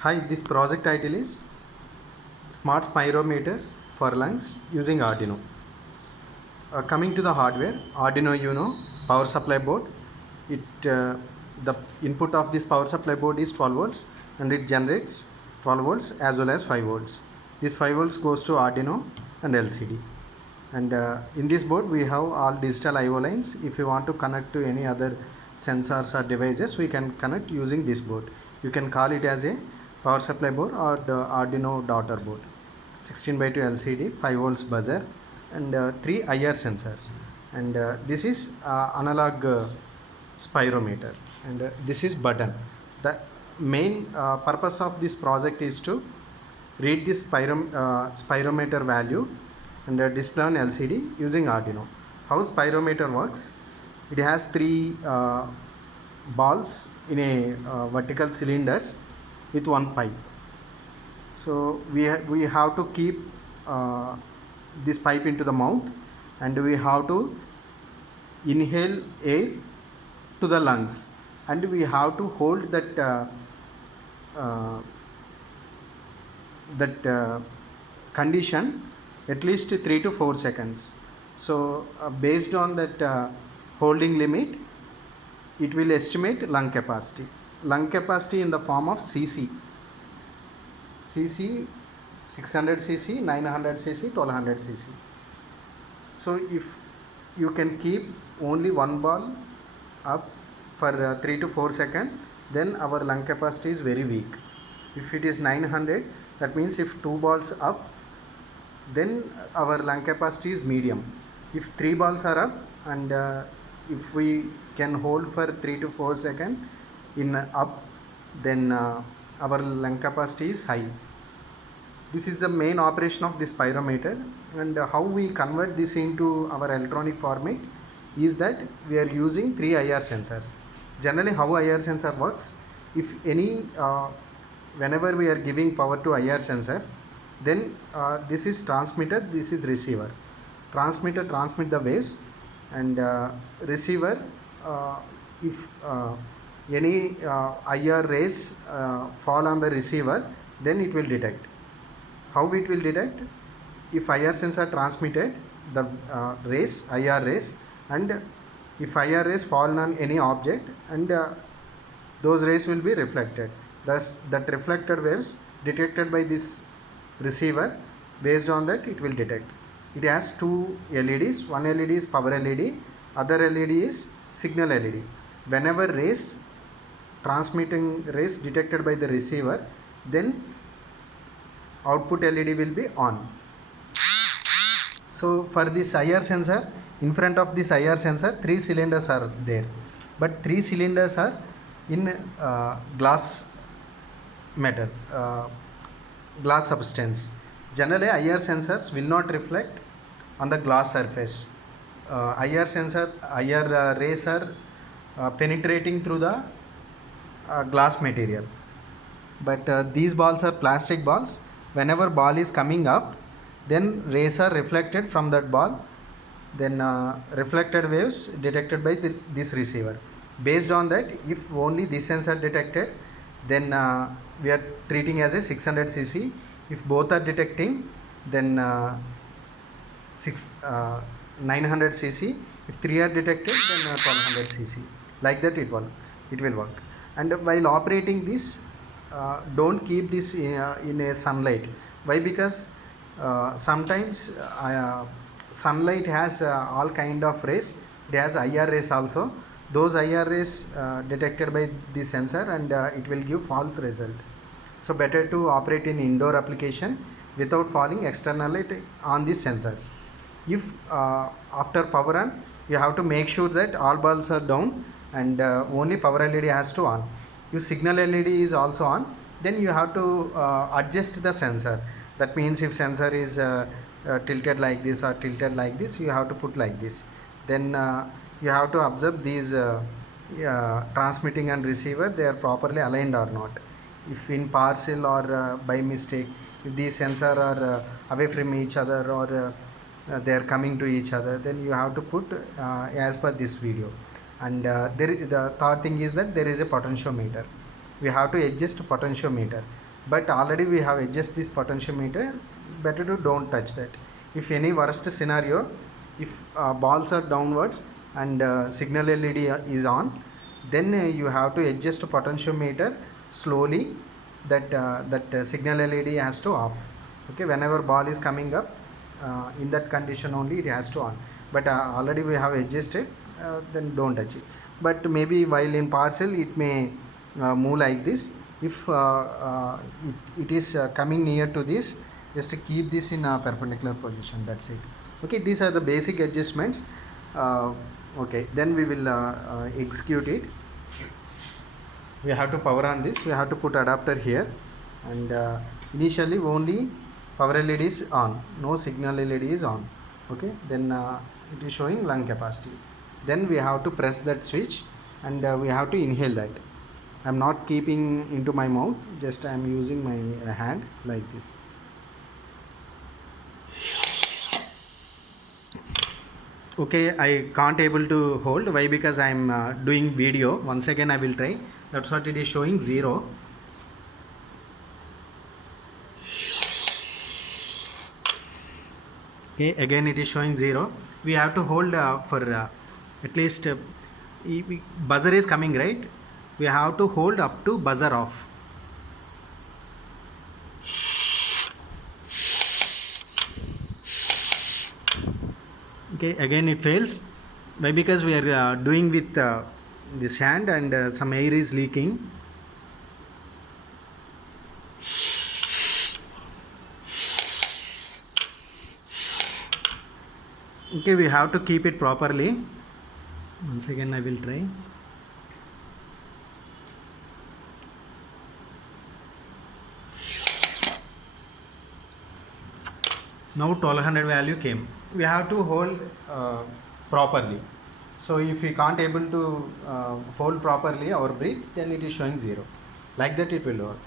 Hi, this project title is Smart Spirometer for Lungs using Arduino. Coming to the hardware, Arduino Uno power supply board. The input of this power supply board is 12 volts and it generates 12 volts as well as 5 volts. This 5 volts goes to Arduino and LCD. And in this board we have all digital I/O lines. If you want to connect to any other sensors or devices, we can connect using this board. You can call it as a power supply board or the Arduino daughter board. 16:2 LCD, 5 volts buzzer, and 3 IR sensors. And this is analog spirometer, and this is button. The main purpose of this project is to read this spirometer value and display on LCD using Arduino. How spirometer works? It has three balls in a vertical cylinders with one pipe. So we have to keep this pipe into the mouth, and we have to inhale air to the lungs, and we have to hold that condition at least 3 to 4 seconds. So based on that holding limit, it will estimate lung capacity in the form of cc 600 cc, 900 cc, 1200 cc. So if you can keep only one ball up for 3 to 4 seconds, then our lung capacity is very weak. If it is 900, that means if 2 balls up, then our lung capacity is medium. If 3 balls are up, and if we can hold for 3 to 4 seconds in up, then our lung capacity is high. This is the main operation of this spirometer, and how we convert this into our electronic format is that we are using 3 IR sensors. Generally, how IR sensor works, if any whenever we are giving power to IR sensor, then this is transmitter, this is receiver. Transmitter transmit the waves, and receiver, if any IR rays fall on the receiver, then it will detect. How it will detect? If IR sensor transmitted the rays, IR rays, and if IR rays fall on any object, and those rays will be reflected. That reflected waves detected by this receiver, based on that it will detect. It has two LEDs. One LED is power LED, other LED is signal LED. Whenever transmitting rays detected by the receiver, then output LED will be on. So for this IR sensor, in front of this IR sensor, 3 cylinders are there, but 3 cylinders are in glass metal, glass substance. Generally, IR sensors will not reflect on the glass surface. IR rays are penetrating through the glass material, but these balls are plastic balls. Whenever ball is coming up, then rays are reflected from that ball, then reflected waves detected by this receiver. Based on that, if only this sensor detected, then we are treating as a 600 cc. If both are detecting, then 900 cc. If 3 are detected, then 1200 cc. Like that it will work. And while operating this, don't keep this in a sunlight. Why? Because sometimes sunlight has all kind of rays. It has IR rays also. Those IR rays detected by the sensor, and it will give false result. So better to operate in indoor application without falling external light on these sensors. If after power on, you have to make sure that all bulbs are down, and only power LED has to on. If signal LED is also on, then you have to adjust the sensor. That means if sensor is tilted like this or tilted like this, you have to put like this. Then you have to observe these transmitting and receiver, they are properly aligned or not. If in partial or by mistake, if these sensors are away from each other, or they are coming to each other, then you have to put as per this video. And the third thing is that there is a potentiometer. we have to adjust potentiometer, but already we have adjusted this potentiometer. Better to don't touch that. If any worst scenario, if balls are downwards and signal LED is on, then you have to adjust potentiometer slowly, that signal LED has to off. Okay, whenever ball is coming up, in that condition only it has to on, but already we have adjusted, then don't touch it. But maybe while in parcel it may move like this. If it is coming near to this, just keep this in a perpendicular position, that's it. Okay, these are the basic adjustments. Okay, then we will execute it. We have to power on this, we have to put adapter here, and initially only power LED is on, no signal LED is on. Okay, then it is showing lung capacity. Then we have to press that switch, and we have to inhale that. I am not keeping into my mouth, just I am using my hand like this. Okay, I can't able to hold. Why? Because I am doing video. Once again I will try. That's what it is showing, 0. Okay, again it is showing 0. We have to hold for at least buzzer is coming, right? We have to hold up to buzzer off. Okay, again it fails. Why? Because we are doing with this hand, and some air is leaking. Okay, we have to keep it properly. Once again I will try. Now 1200 value came. We have to hold properly. So if we can't able to hold properly our breath, then it is showing 0. Like that it will work.